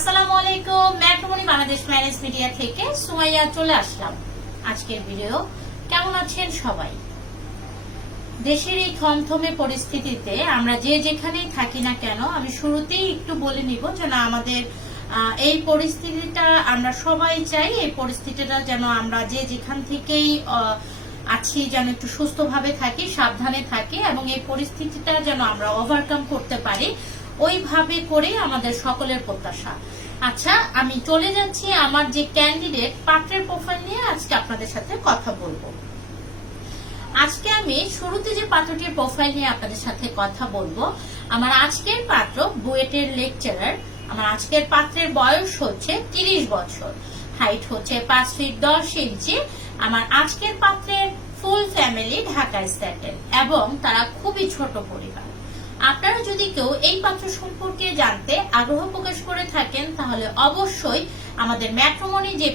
আসসালামু আলাইকুম। Matrimony Bangladesh marriage media থেকে সুমাইয়া চলে আসলাম আজকের ভিডিও। কেমন আছেন সবাই? দেশের এই থমথমে পরিস্থিতিতে আমরা যে যেখানেই থাকি না কেন, আমি শুরুতেই একটু বলে নিব যেন আমাদের এই পরিস্থিতিটা আমরা সবাই চাই, এই পরিস্থিতিটা যেন আমরা যে যেখান থেকেই আছি যেন একটু সুস্থভাবে থাকি, সাবধানে থাকি এবং এই পরিস্থিতিটা যেন আমরা ওভারকাম করতে পারি, ওইভাবে করে আমাদের সকলের প্রত্যাশা। আচ্ছা, আমি চলে যাচ্ছি আমার যে ক্যান্ডিডেট পাত্রের প্রোফাইল নিয়ে আজকে আপনাদের সাথে কথা বলবো। আজকে আমি শুরুতে যে পাত্রটির প্রোফাইল নিয়ে আপনাদের সাথে কথা বলবো, আমার আজকের পাত্র বুয়েটের লেকচারার। আমার আজকের পাত্রের বয়স হচ্ছে 30 বছর, হাইট হচ্ছে 5 ফিট 10 ইঞ্চি। আমার আজকের পাত্রের ফুল ফ্যামিলি ঢাকায় সেটেল এবং তারা খুবই ছোট পরিবার। আপনারা যদি কেউ এই পাত্র সম্পর্কে জানতে আগ্রহ প্রকাশ করে থাকেন তাহলে অবশ্যই আমাদের ম্যাট্রিমনি যে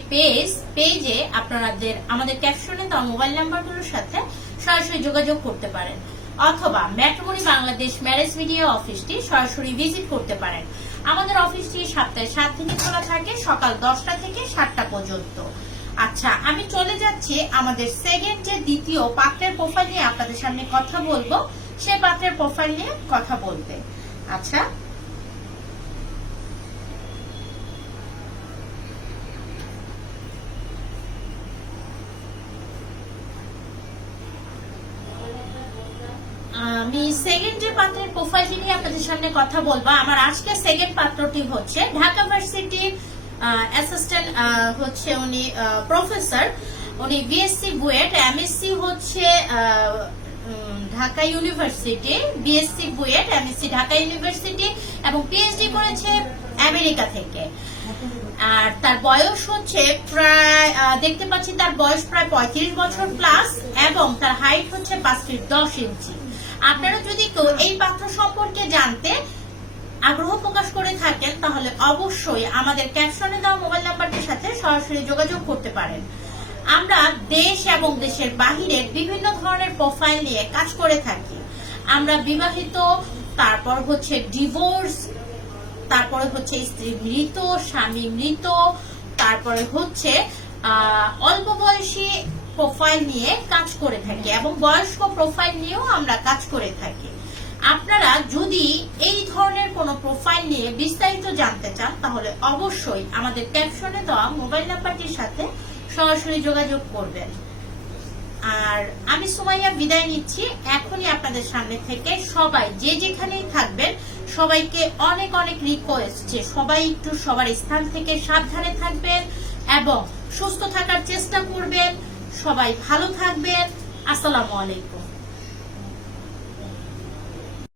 পেজে আপনাদের আমাদের ক্যাপশনে দেওয়া মোবাইল নাম্বারগুলোর সাথে সরাসরি যোগাযোগ করতে পারেন, অথবা ম্যাট্রিমনি বাংলাদেশ ম্যারেজ মিডিয়া অফিসটি সরাসরি ভিজিট করতে পারেন। আমাদের অফিসটি সপ্তাহে 7 দিন খোলা থাকে, সকাল 10টা থেকে 7টা পর্যন্ত। আচ্ছা, আমি চলে যাচ্ছি আমাদের সেকেন্ড যে দ্বিতীয় পাত্রের প্রোফাইল নিয়ে আপনাদের সামনে কথা বলবো, সে পাত্রের প্রোফাইল নিয়ে কথা বলতে। আচ্ছা, আমি সেকেন্ড যে পাত্রের প্রোফাইলটি নিয়ে আপনাদের সামনে কথা বলবো। আমার আজকে সেকেন্ড পাত্রটি হচ্ছে ঢাকা ভার্সিটির অ্যাসিস্ট্যান্ট, হচ্ছে উনি প্রফেসর, উনি বিএসসি বুয়েট, এমএসসি হচ্ছে Dhaka university, BSc BUET, MSc Dhaka university এবং পিএইচডি করেছে আমেরিকা থেকে। আর তার বয়স হচ্ছে প্রায়, দেখতে পাচ্ছি তার বয়স প্রায় 35 বছর প্লাস এবং তার হাইট হচ্ছে 5 ফিট 10 ইঞ্চি। আপনারা যদি কেউ এই পাত্র সম্পর্কে জানতে আগ্রহ প্রকাশ করে থাকেন তাহলে অবশ্যই আমাদের ক্যাপশনে দেওয়া মোবাইল নাম্বারটির সাথে সরাসরি যোগাযোগ করতে পারেন। আমরা দেশ এবং দেশের বাহিরের বিভিন্ন ধরনের প্রোফাইল নিয়ে কাজ করে থাকি। আমরা বিবাহিত, তারপর হচ্ছে ডিভোর্স, তারপরে হচ্ছে স্ত্রী মৃত, স্বামী মৃত, তারপরে হচ্ছে অল্প বয়সী প্রোফাইল নিয়ে কাজ করে থাকি এবং বয়স্ক প্রোফাইল নিয়েও আমরা কাজ করে থাকি। আপনারা যদি এই ধরনের কোন প্রোফাইল নিয়ে বিস্তারিত জানতে চান তাহলে অবশ্যই আমাদের ক্যাপশনে দেওয়া মোবাইল নাম্বারটির সাথে সরাসরি যোগাযোগ করবেন। আর আমি সুমাইয়া বিদায় নিচ্ছি এখনই আপনাদের সামনে থেকে। সবাই যে যেখানেই থাকবেন সবাইকে অনেক অনেক রিকোয়েস্ট যে সবাই একটু সবার স্থান থেকে সাবধানে থাকবেন এবং সুস্থ থাকার চেষ্টা করবেন। সবাই ভালো থাকবেন। আসসালামু আলাইকুম।